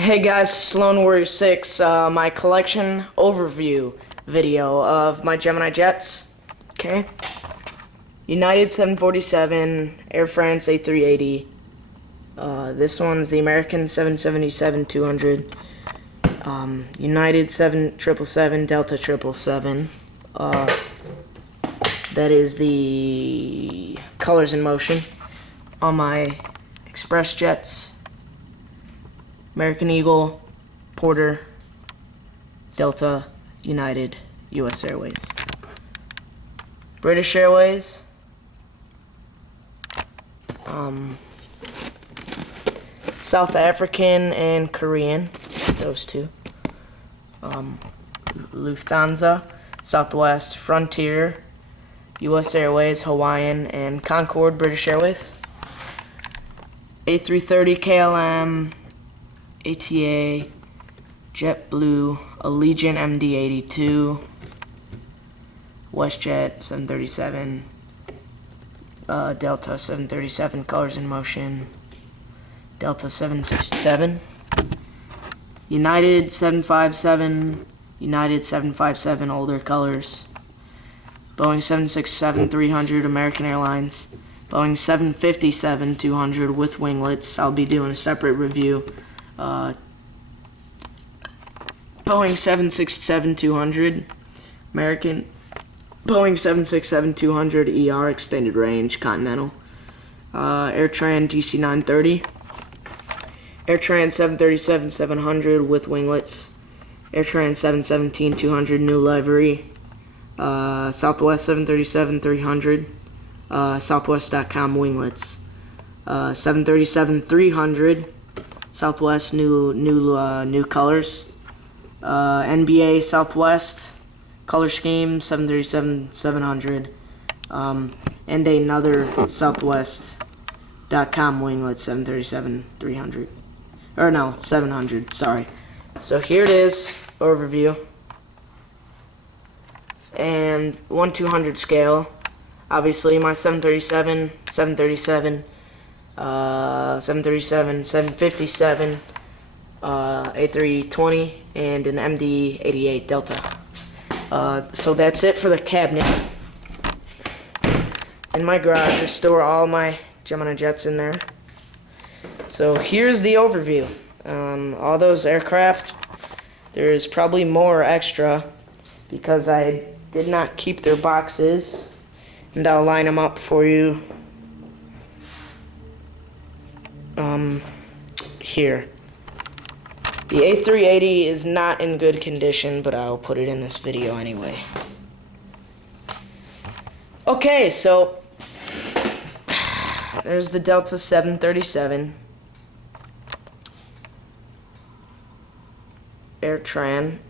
Hey guys, Sloan Warrior 6, my collection overview video of my Gemini jets. Okay. United 747, Air France A380. This one's the American 777-200. United 777, Delta 777. That is the colors in motion on my express jets. American Eagle, Porter, Delta, United, US Airways. British Airways, South African and Korean, those two. Lufthansa, Southwest, Frontier, US Airways, Hawaiian, and Concorde, British Airways. A330, KLM, ATA, JetBlue, Allegiant MD-82, WestJet 737, Delta 737, colors in motion, Delta 767, United 757, United 757, older colors, Boeing 767-300, American Airlines, Boeing 757-200 with winglets. I'll be doing a separate review. Boeing 767-200, American, Boeing 767-200 ER, extended range, Continental, AirTran DC-930, AirTran 737-700 with winglets, AirTran 717-200 new livery, Southwest 737-300, Southwest.com winglets, 737-300, Southwest new colors, NBA Southwest color scheme 737-700, and another Southwest.com winglet 737-300, or no, 700. Sorry. So here it is, overview, and 1/200 scale. Obviously, my 737, 737, 757, A320, and an MD-88 Delta. So that's it for the cabinet. In my garage, I store all my Gemini jets in there. So here's the overview. All those aircraft, there's probably more extra because I did not keep their boxes. And I'll line them up for you here. The A380 is not in good condition, but I'll put it in this video anyway. Okay, so there's the Delta 737 AirTran.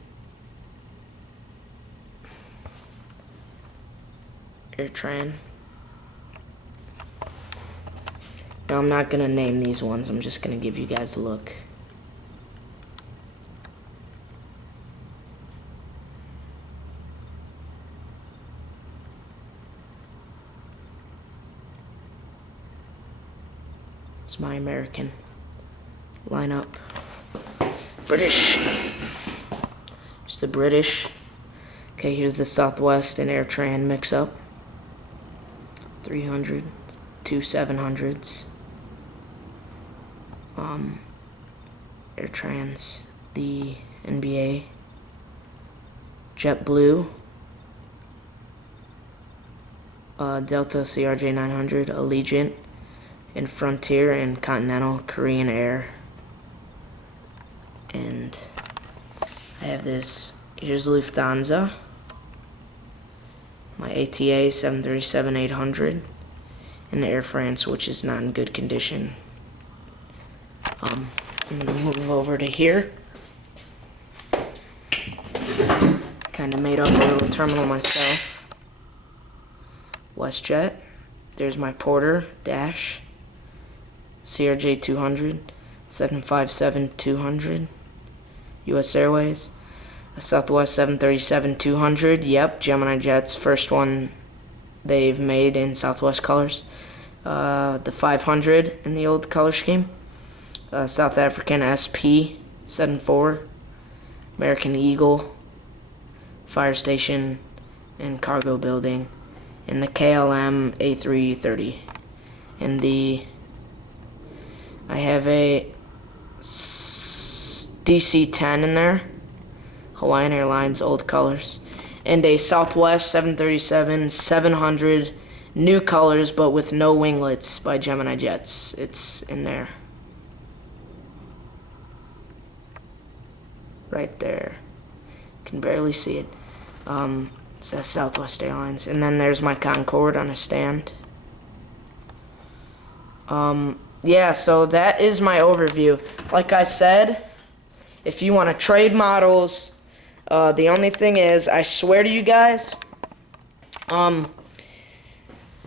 Now I'm not gonna name these ones, I'm just gonna give you guys a look. It's my American lineup. British. It's the British. Okay, here's the Southwest and AirTran mix up. 300, 2 700s. AirTrans, the NBA, JetBlue, Delta CRJ-900, Allegiant, and Frontier, and Continental, Korean Air. And I have this, here's Lufthansa, my ATA 737-800, and the Air France, which is not in good condition. I'm gonna move over to here. Kinda made up a little terminal myself. WestJet. There's my Porter Dash. CRJ-200, 757-200. US Airways. A Southwest 737-200. Yep, Gemini jets. First one they've made in Southwest colors. The 500 in the old color scheme. South African SP 7-4, American Eagle, fire station, and cargo building, and the KLM A330. And I have a DC-10 in there, Hawaiian Airlines old colors, and a Southwest 737-700 new colors but with no winglets by Gemini Jets. It's in there. Right there. Can barely see it. It says Southwest Airlines. And then there's my Concorde on a stand. Yeah, so that is my overview. Like I said, if you want to trade models, the only thing is, I swear to you guys,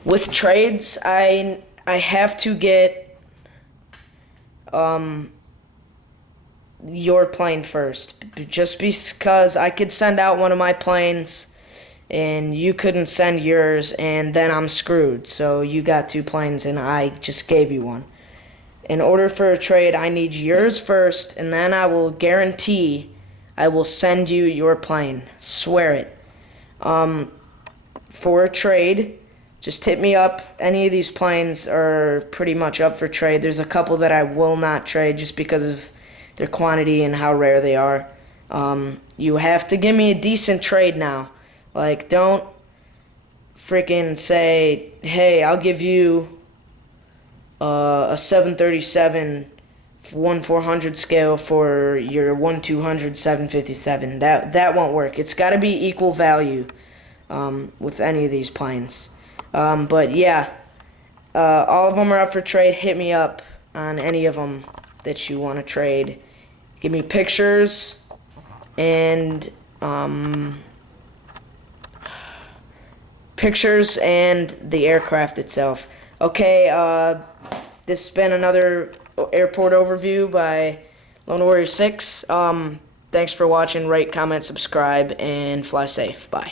with trades, I have to get your plane first, just because I could send out one of my planes and you couldn't send yours, and then I'm screwed. So you got 2 planes and I just gave you one. In order for a trade, I need yours first, and then I will guarantee I will send you your plane. Swear it. For a trade, just hit me up. Any of these planes are pretty much up for trade. There's a couple that I will not trade just because of their quantity and how rare they are. You have to give me a decent trade now. Like, don't freaking say, hey, I'll give you a 737 1/400 scale for your 1/200 757. That won't work. It's got to be equal value with any of these planes. But yeah, all of them are up for trade. Hit me up on any of them that you want to trade. Give me pictures and the aircraft itself. Okay, this has been another airport overview by Lone Warrior 6. Thanks for watching. Rate, comment, subscribe, and fly safe. Bye.